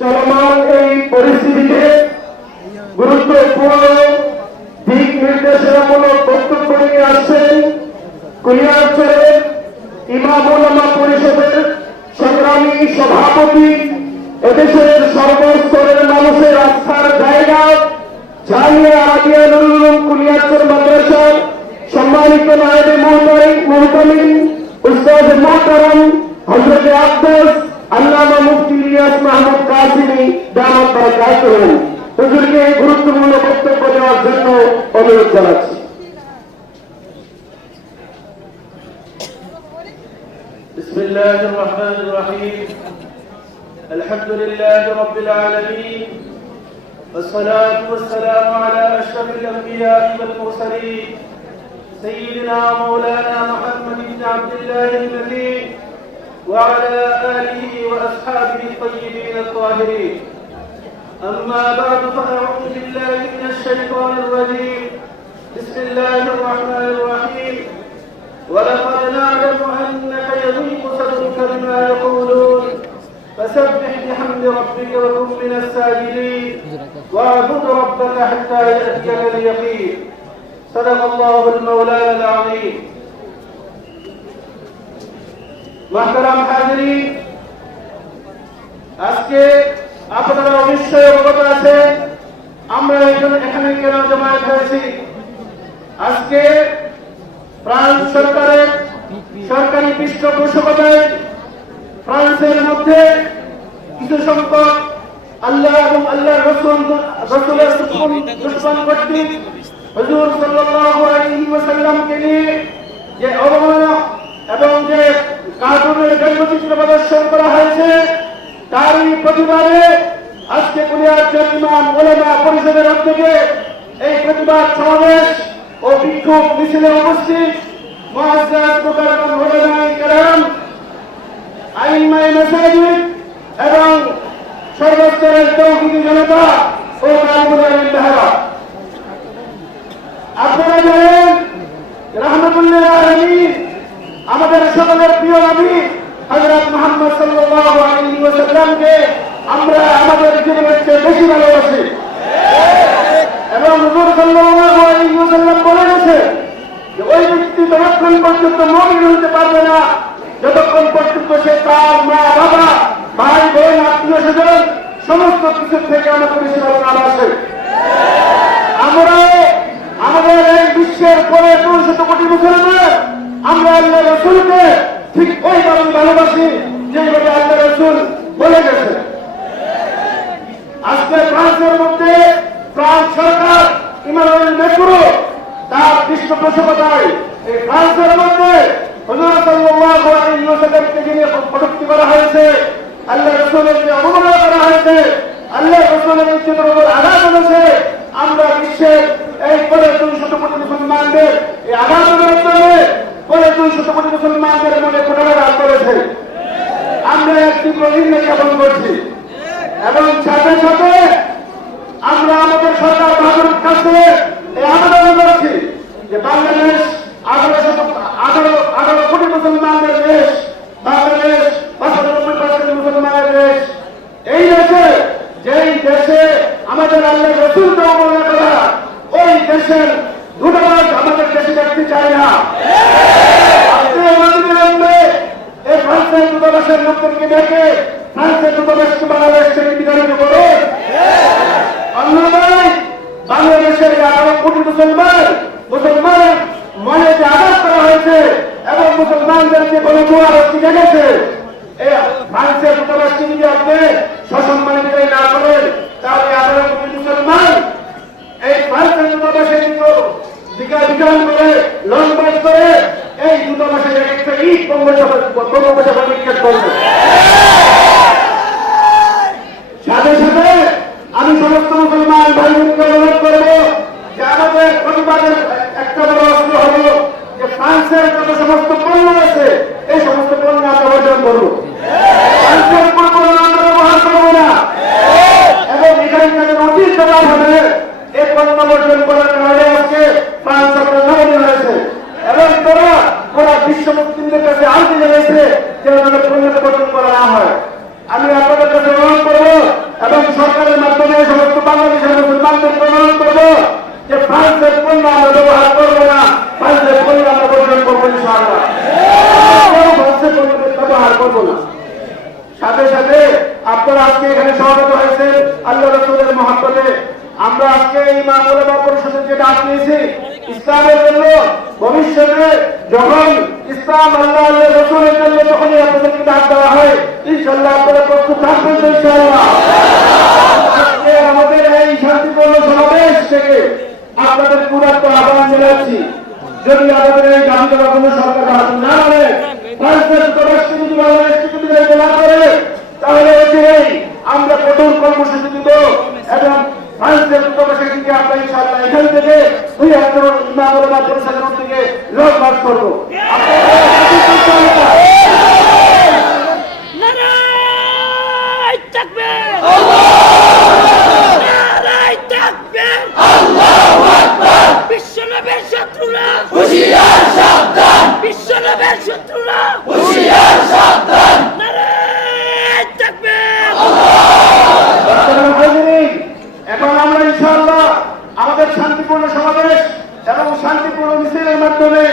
চলমান এই পরিস্থিতিতে গুরুত্বপূর্ণ দিক নির্দেশনামূলক বক্তব্য নিয়ে আসছেন কুলিয়ারচরের ইমাম উলামা পরিষদের সংগ্রামী সভাপতি, এদেশের সর্বস্তরের মানুষের আস্থার জায়গা জামিয়া আরাবিয়া নুরুল উলুম কুলিয়ারচর মাদ্রাসার সম্মানিত নায়েবে মুহতামিম উস্তাদ মুহতারাম হযরত আব্বাস আল্লামা মুফতি ইলিয়াস মাহমুদ কাসিমি দামাত বারাকাতুহু হুজুরকে গুরুত্বপূর্ণ বক্তব্য দেওয়ার জন্য অনুরোধ জানাচ্ছি। বিসমিল্লাহির রহমানির রহিম। আলহামদুলিল্লাহি রাব্বিল আলামিন والصلاة والسلام على أشرف الأنبياء والمرسلين سيدنا مولانا محمد بن عبد الله المكين وعلى آله وأصحابه الطيبين الطاهرين. أما بعد فأعوذ بالله من الشيطان الرجيم. بسم الله الرحمن الرحيم. ولقد نعلم أنك يضيق صدرك بما يقولون فسبح بحمد ربك وكن من الساجدين واعبد ربك حتى يأتيك اليقين. صدق الله المولانا العظيم. محترم حاضرين, আজকে আপনারা অবশ্যই অবগত আছেন আমরা এখানে কেন জমায়েত হয়েছি। আজকে ফ্রান্স সরকারের সরকারি পৃষ্ঠপোষকতায় ফ্রান্সের মধ্যে কিছু সংখ্যক আল্লাহ এবং আল্লাহর রাসূলের দুশমন কর্তৃক হুজুর সাল্লাল্লাহু আলাইহি ওয়াসাল্লামকে নিয়ে যে অবমাননা এবং যে কার্টুনের ব্যঙ্গচিত্র প্রদর্শন করা হয়েছে তারই প্রতিবাদে আজকে কুলিয়ারচর ইমাম উলামা পরিষদের উদ্যোগে এই প্রতিবাদ সমাবেশ ও বিক্ষোভ মিছিলে উপস্থিত মুআজ্জাজ মুকাররম উলামায়ে কেরাম, আইম্মায়ে মাসাজিদ এবং সর্বস্তরের তৌহিদি জনতা ও তালিবুল ইলম। আপনারা জানেন রাহমাতুল্লিল আলামিন আমাদের সকলের প্রিয় নবী হযরত মুহাম্মদ সাল্লাল্লাহু আলাইহি ওয়াসাল্লামকে আমরা আমাদের জীবনের চেয়ে বেশি ভালোবাসি এবং হুজুর সাল্লাল্লাহু আলাইহি ওয়াসাল্লাম বলে গেছে যে ওই ব্যক্তি ততক্ষণ পর্যন্ত মুমিন হতে পারবে না যতক্ষণ পর্যন্ত সে তার মা বাবা ভাই বোন আত্মীয় স্বজন সমস্ত কিছু থেকে আমাকে বেশি ভালোবাসে। আমরা আমাদের এই বিশ্বের পরে 200 কোটি মুসলমান আমরা আল্লাহ রাসূলকে ঠিক ওইভাবে ভালোবাসি যেভাবে আল্লাহ রাসূল বলে গেছে। আজকে ফ্রান্সের মধ্যে ফ্রান্স সরকার ইমানুয়েল ম্যাক্রো তার পৃষ্ঠপোষকতায় এই ফ্রান্সের মধ্যে হুজুর সাল্লাল্লাহু আলাইহি ওয়াসাল্লামকে নিয়ে কটূক্তি করা হয়েছে, আল্লাহ রাসূলকে অবমাননা করা হয়েছে, আল্লাহ রাসূলের ইজ্জতের উপর আঘাত এনেছে। আমরা বিশ্বের এই পরে 200 কোটি মুসলমানদের এই আঘাতের মাধ্যমে পরে 200 কোটি মুসলমানদের মনে পুনরাঘাত করেছে। আমরা একটি প্রতিজ্ঞা জ্ঞাপন করছি এবং সাথে সাথে আমরা আমাদের সরকার বাহাদুরের কাছে এই আবেদন করেছি যে বাংলাদেশ 18 কোটি মুসলমানদের দেশ, বাংলাদেশ 95% মুসলমানের দেশ। এই দেশে যেই দেশে আমাদের আল্লাহ রাসূলকে অবমাননা করা ওই দেশের দূতাবাস আমাদের দেশে দেখতে চায় না। আপনি আমাদের এই ফ্রান্সের দূতাবাসের লোকদেরকে ডেকে ফ্রান্সের দূতাবাসকে বাংলাদেশ থেকে বিতাড়িত করুন। অন্যথায় বাংলাদেশের 18 কোটি মুসলমানের মনে যে আঘাত করা হয়েছে এবং মুসলমানদের যে গণজোয়ারটি দেখেছে এই ফ্রান্সের দূতাবাসকে যদি আপনি সসম্মানে বিদায় না করেন তাহলে 18 কোটি মুসলমান এই ফ্রান্সের দূতাবাসের বিজ্ঞান করে লঞ্চ করে এই দূতাবাসের একটা ইট বঙ্গোপসাগর নিক্ষেপ করবে। সাথে সাথে আমি সমস্ত মুসলমান ভাই বোনকে অনুরোধ করবো যে আমাদের প্রতিবাদের একটা বড় অস্ত্র হল যে ফ্রান্সের যত সমস্ত পণ্য আছে এই সমস্ত পণ্য আমরা বর্জন করবো, ফ্রান্সের কোনো পণ্য আমরা ব্যবহার করবো না এবং এখানকার অতীত জবাব হবে এই পণ্য বর্জন করার কারণে আজকে ফ্রান্স আপনার নমনীয় হয়েছে এবং তারা বিশ্ব মুসলিমদের কাছে আনতে জানিয়েছে যে আমাদের পণ্যকে বর্জন করা না হয়। আমি আপনাদের কাছে ইনশাআল্লাহ। কেউ ভাষা ব্যবহার করবো না। সাথে সাথে আপনারা আজকে এখানে সমবেত হয়েছেন আল্লাহ রাসূলের মহব্বতে। আমরা আজকে ইমাম ওলামা পরিষদের যে ডাক নিয়েছি ইসলামের জন্য, ভবিষ্যতে যখন ইসলাম আল্লাহ রাসূলের জন্য যখনই আপনাদেরকে ডাক দেওয়া হয় ইনশাআল্লাহ আপনারা প্রস্তুত থাকবেন তো ইনশাআল্লাহ। আজকে আমাদের এই শান্তিপূর্ণ সমাবেশ থেকে আপনাদের পুরাত্ম আহ্বান জানাচ্ছি, যদি আমাদের এই দাবি করা কোনো সরকার হাত না করে তাহলে আমরা কঠোর কর্মসূচি দিব এবং ফ্রান্সের দূতাবাসীকে আমরা ইনশাআল্লাহ এখান থেকে দুই হাজার ইমাম ওলামা পরিষদের থেকে লোক বাস করবো। নারায়ে তাকবীর, নারায়ে তাকবীর, আল্লাহু আকবার। বিশ্বনবীর শত্রুরা হুঁশিয়ার সাবধান, বিশ্বনবীর শত্রুরা হুঁশিয়ার সাবধান। নারায়ে তাকবীর, এখন আমরা ইনশাআল্লাহ আমাদের শান্তিপূর্ণ সমাবেশ এবং শান্তিপূর্ণ মিছিলের মাধ্যমে